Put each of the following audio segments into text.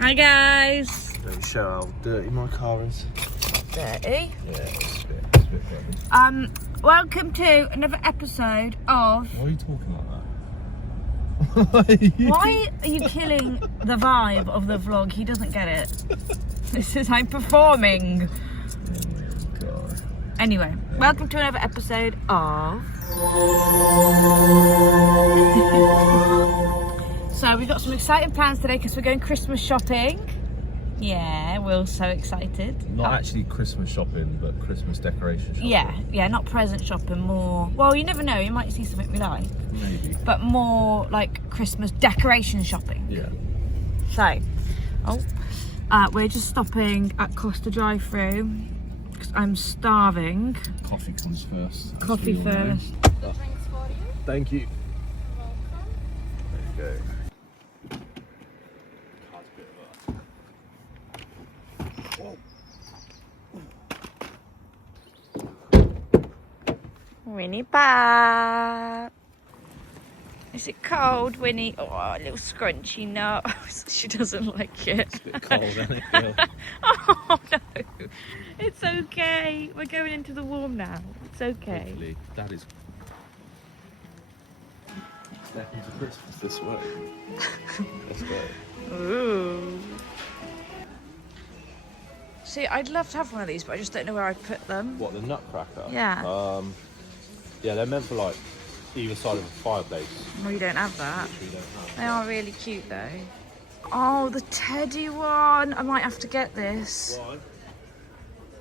Hi guys. Let me show how dirty my car is. Dirty. Yeah, it's a bit dirty. Welcome to another episode of. Why are you talking like that? Why are you killing the vibe of the vlog? He doesn't get it. This is I'm performing. Oh God. Anyway, welcome to another episode of. So we've got some exciting plans today because we're going Christmas shopping. Yeah, we're so excited. Not actually Christmas shopping, but Christmas decoration shopping. Yeah, not present shopping, more. Well, you never know, you might see something we like. Maybe. But more like Christmas decoration shopping. Yeah. So, we're just stopping at Costa Drive-Thru because I'm starving. Coffee comes first. Coffee first. Thank you. There you go. Winnie Bat. Is it cold, Winnie? Oh, a little scrunchy nut. She doesn't like it. It's a bit cold, isn't it, Phil? Oh no, it's okay. We're going into the warm now. It's okay. Hopefully, Dad is stepping to Christmas this way. Let's go. Ooh. See, I'd love to have one of these, but I just don't know where I'd put them. What, the Nutcracker? Yeah. Yeah, they're meant for like either side of a fireplace. No, you don't have that. Which we don't have. They are really cute though. Oh, the teddy one. I might have to get this. Why?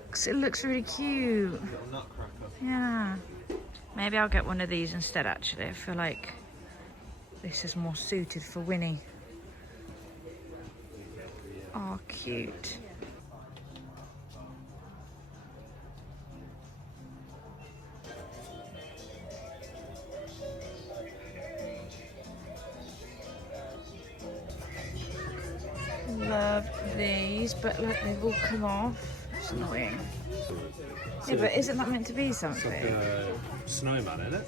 Because it looks really cute. Little Nutcracker. Yeah. Maybe I'll get one of these instead, actually. I feel like this is more suited for Winnie. Oh, cute. Love these, but like they've all come off. It's annoying. Yeah, but isn't that meant to be something? It's like a snowman, isn't it?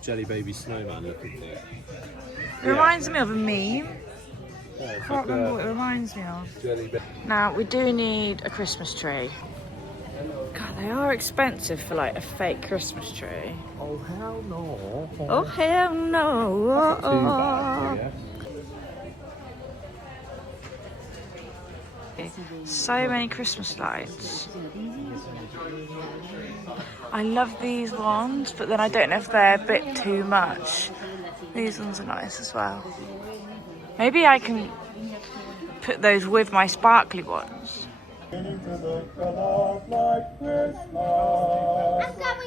Jelly baby snowman looking thing. It reminds me of a meme. Yeah, I can't remember what it reminds me of. Jelly baby. Now, we do need a Christmas tree. God, they are expensive for like a fake Christmas tree. Oh hell no. Oh, hell no. Too bad, yeah. So many Christmas lights. I love these ones, but then I don't know if they're a bit too much. These ones are nice as well. Maybe I can put those with my sparkly ones. I'm going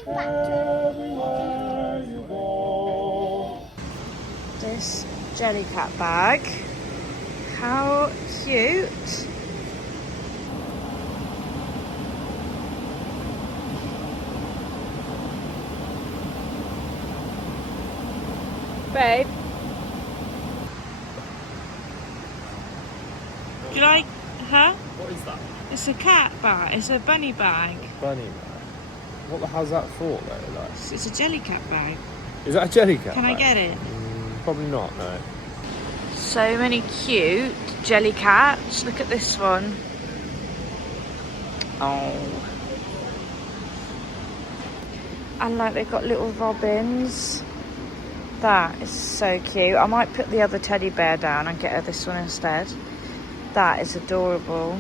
back to This Jellycat bag. How cute. Babe, do you like her? What is that? It's a cat bag. It's a bunny bag. Bunny man. What the hell's that for though? Like, It's a Jellycat bag. is that a jelly cat? Can I get it? Probably not, no. So many cute Jellycats. Look at this one. Oh. And like they've got little robins. That is so cute. I might put the other teddy bear down and get her this one instead. That is adorable.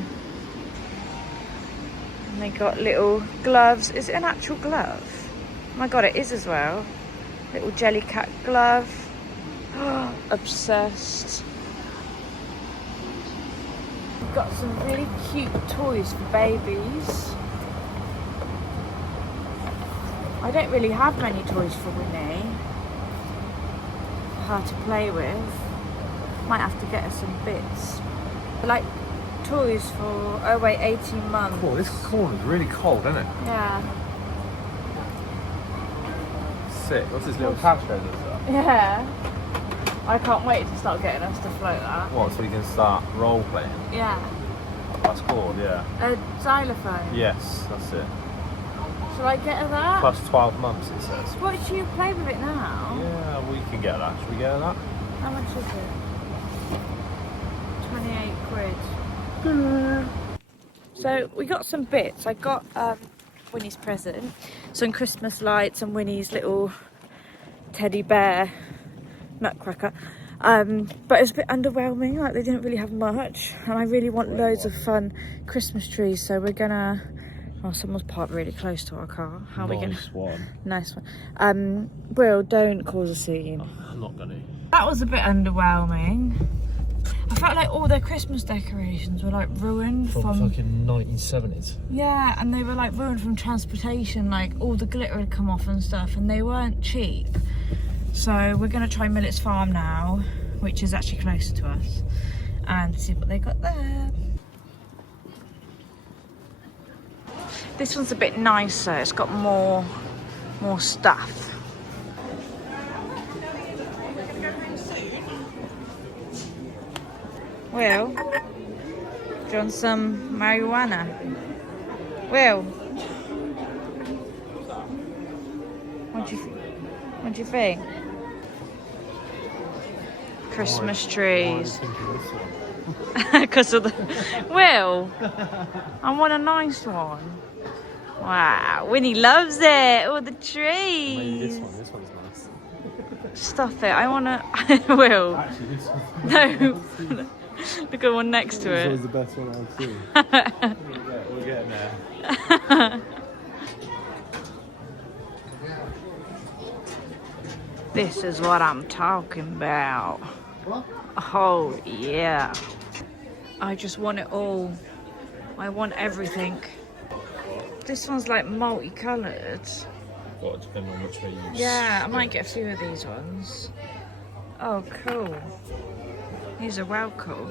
And they got little gloves. Is it an actual glove? Oh my god, it is as well. Little Jellycat glove. Obsessed. We've got some really cute toys for babies. I don't really have many toys for Winnie. Her to play with. Might have to get her some bits. Like toys for 18 months. Cool, this corner's really cold, isn't it? Yeah. Sick. What's this little couch going and stuff? Yeah. I can't wait to start getting us to float that. What, so you can start role playing? Yeah. That's cool, yeah. A xylophone. Yes, that's it. Shall I get her that? Plus 12 months, it says. What, should you play with it now? Yeah, we can get that. Should we get that? How much is it? 28 quid. So we got some bits. I got Winnie's present, some Christmas lights and Winnie's little teddy bear nutcracker. But it was a bit underwhelming, like they didn't really have much, and I really want loads of fun Christmas trees, so we're gonna... Oh, someone's parked really close to our car. How are we gonna... Nice one. Nice one. Will, don't cause a scene. I'm not gonna. That was a bit underwhelming. I felt like all their Christmas decorations were like ruined from fucking 1970s. Yeah, and they were like ruined from transportation, like all the glitter had come off and stuff, and they weren't cheap. So we're gonna try Millets Farm now, which is actually closer to us, and see what they got there. This one's a bit nicer, it's got more stuff. Will, do you want some marijuana? Will, what do you think? Christmas trees. Because of the... Will, I want a nice one. Wow, Winnie loves it. All the trees. Maybe this one's nice. Stop it, I want to... Will. Actually, this one. No. Look at the one next to This it. was the best one I've seen. We're getting there. This is what I'm talking about. Oh, yeah. I just want it all. I want everything. This one's like multicoloured. Got to depend on which way you use. Yeah, I might get a few of these ones. Oh, cool. These are well cool.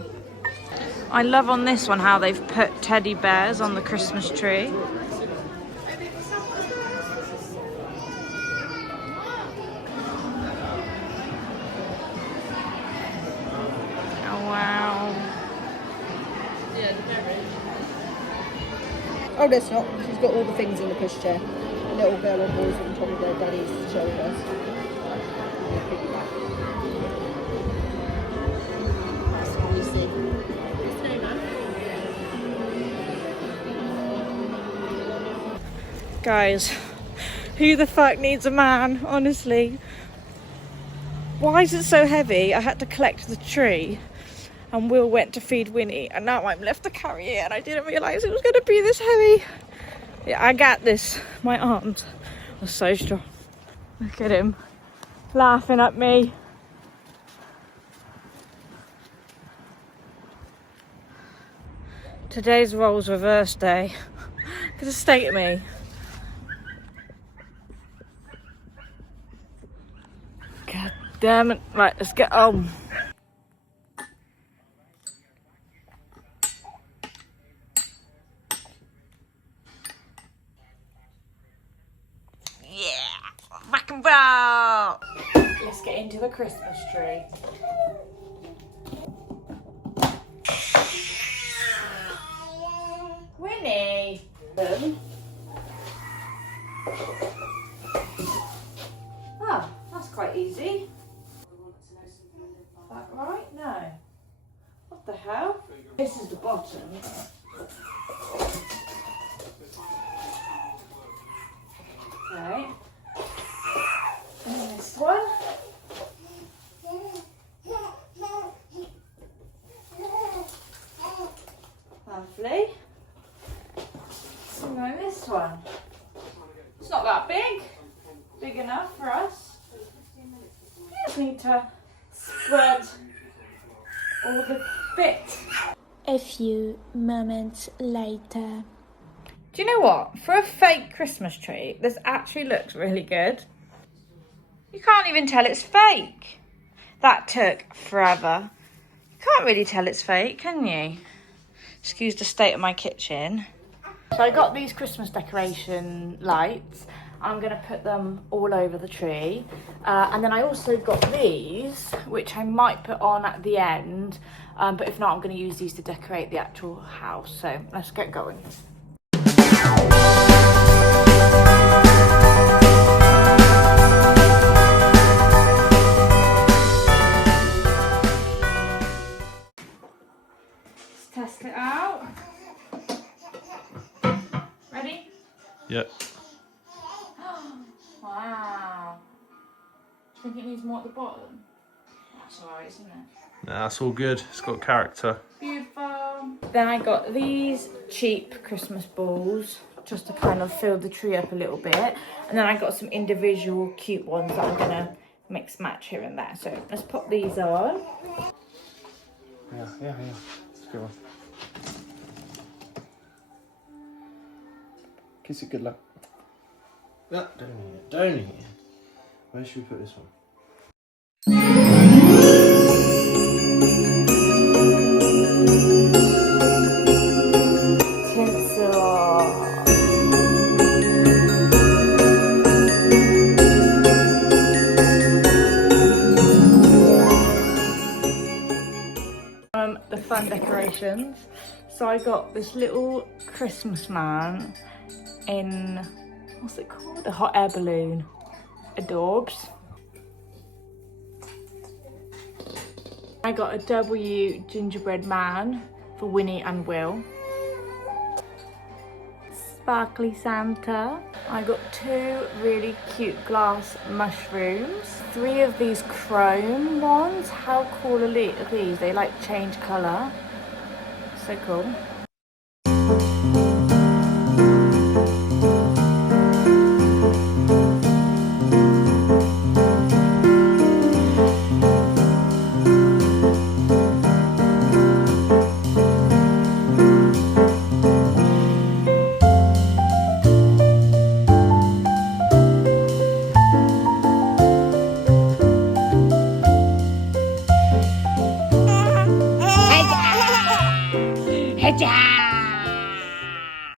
I love on this one how they've put teddy bears on the Christmas tree. Oh, wow. Oh, that's not. She's got all the things in the pushchair. A little girl and boys on top of their daddy's shoulders. That's what we see. Guys, who the fuck needs a man, honestly? Why is it so heavy? I had to collect the tree and Will went to feed Winnie and now I'm left to carry it and I didn't realise it was going to be this heavy. Yeah, I got this. My arms are so strong. Look at him laughing at me. Today's roles reverse day. Look at the state of me. God damn it. Right, let's get on. Yeah, rock and roll. Let's get into the Christmas tree. Winnie. Oh, that's quite easy. Is that right? No. What the hell? This is the bottom. Okay. And this one. Lovely. And then this one. It's not that big. Big enough for us. You just need to spread all the bits. A few moments later. Do you know what? For a fake Christmas tree, this actually looks really good. You can't even tell it's fake. That took forever. You can't really tell it's fake, can you? Excuse the state of my kitchen. So I got these Christmas decoration lights. I'm going to put them all over the tree. And then I also got these, which I might put on at the end. But if not, I'm going to use these to decorate the actual house. So let's get going. It's test it out. Ready? Yep. Wow. Do you think it needs more at the bottom? That's alright, isn't it? Nah, that's all good. It's got character. Beautiful. Then I got these cheap Christmas balls just to kind of fill the tree up a little bit. And then I got some individual cute ones that I'm gonna mix match here and there. So let's pop these on. Yeah. It's a good one. Kiss it good luck. No, don't eat it. Where should we put this one? The fun decorations. So I got this little Christmas man in, what's it called? A hot air balloon. Adorbs. I got a W gingerbread man for Winnie and Will. Sparkly Santa. I got 2 really cute glass mushrooms. 3 of these chrome ones. How cool are these? They like change colour. So cool. Heja!